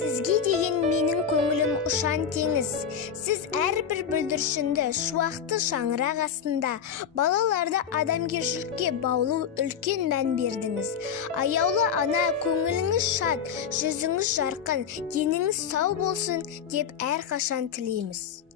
Сізге деген менің көңілім ұшан теңіз. Сіз әрбір бүлдіршінді шуақты шаңырақ астында балаларды адамгершілікке баулу үлкен мән бердіңіз. Аяулы ана, көңіліңіз шат, жүзіңіз жарқын, деніңіз сау болсын деп әрқашан тілейміз.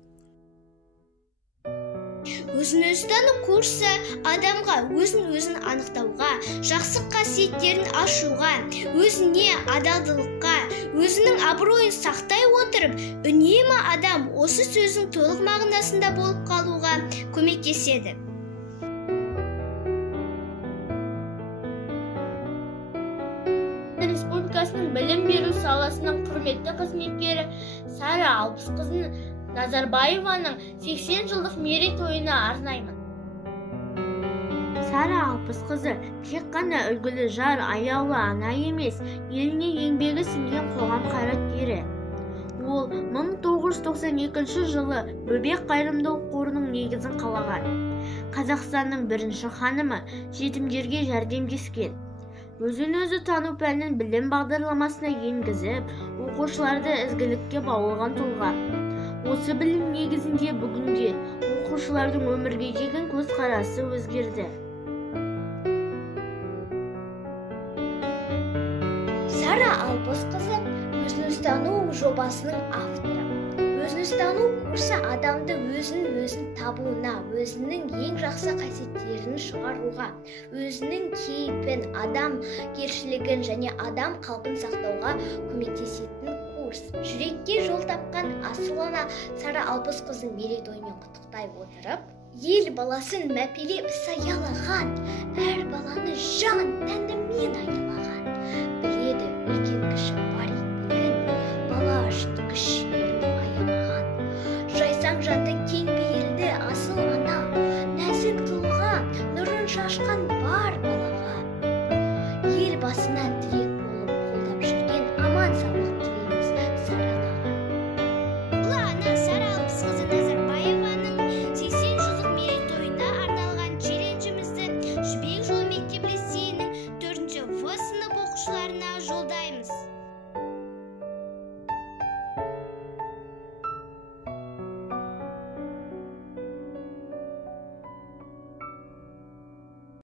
Өзін-өзі тану курсы адамға өзін-өзін анықтауға, жақсы қасиеттерін ашуға, өзіне адалдылыққа, өзінің абыройын сақтай отырып, үнемі адам осы сөздің толық мағынасында болып қалуға көмектеседі. Республикасының білім беру саласының құрметті қызметкері Сара Алпысқызын Назарбаеваның 80 жылдық мерейтойына арнаймын. Сара Алпысқызы тек қана үлгілі жар, аяулы ана емес, еліне еңбегі сіңген қоғам қайраткері. Ол 1992 жылы Бөбек қайырымдылық қорының негізін қалаған. Қазақстанның бірінші ханымы, жетімдерге жәрдемдескен. Өзін-өзі тану пәнін білім бағдарламасына енгізіп, оқушыларды ізгілікке баулыған тұлға. Осы білім негізінде бүгінде оқушылардың өмірге деген көзқарасы өзгерді. Сара Алпысқызы өзін-өзі тану жобасының авторы. Өзін-өзі тану курсы адамды өзін табуына, өзінің ең жақсы қасиеттерін шығаруға, өзінің кейпін, адамгершілігін және адам қалпын сақтауға көмектесетін курс. Жүрекке жол тапқан асыл ана Сара Алпысқызын мерейтоймен құттықтай отырып, ел баласын мәпелеп саялаған, әр баланы жан тәнімен аялаған, біледі үлкен кіші бар еңбегін, бала үшін күш-жігерін аямаған. Жайсаң жанды кең пейілді асыл ана, нәзік тұлға, нұрын шашқан бар балаға. Ел басына